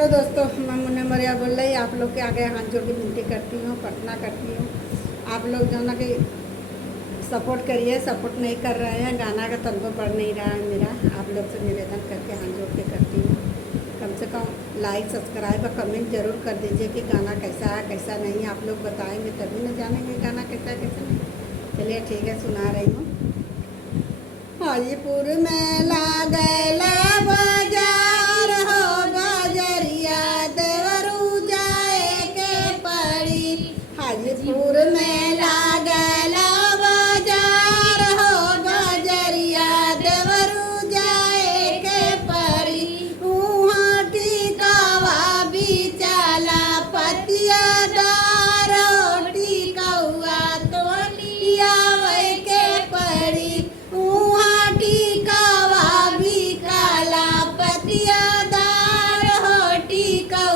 तो दोस्तों, मैं मुन्ने मरिया बोल रही, आप लोग के आगे हाथ जोड़ के विनती करती हूँ, प्रार्थना करती हूँ। आप लोग जो ना कि सपोर्ट करिए, सपोर्ट नहीं कर रहे हैं, गाना का तनको बढ़ नहीं रहा है मेरा। आप लोग से निवेदन करके हाथ जोड़ के करती हूँ, कम से कम लाइक सब्सक्राइब और कमेंट ज़रूर कर दीजिए कि गाना कैसा है कैसा नहीं। आप लोग बताएंगे तभी ना जानेंगे गाना कैसा है कैसा नहीं। चलिए ठीक है, सुना रही हूँ। हाजीपुर में लागला बाजार हो, बाजरिया देवरू जाए के पड़ी। हाजीपुर में लागला बाजार हो, बाजरिया देवरू जाए के पड़ी। उहाँ टिकावा बिचाला पतिया दारो, टिकौआ तो लियावे के पड़ी। टिकावा बिकाला पतिया दार हो, टिकौआ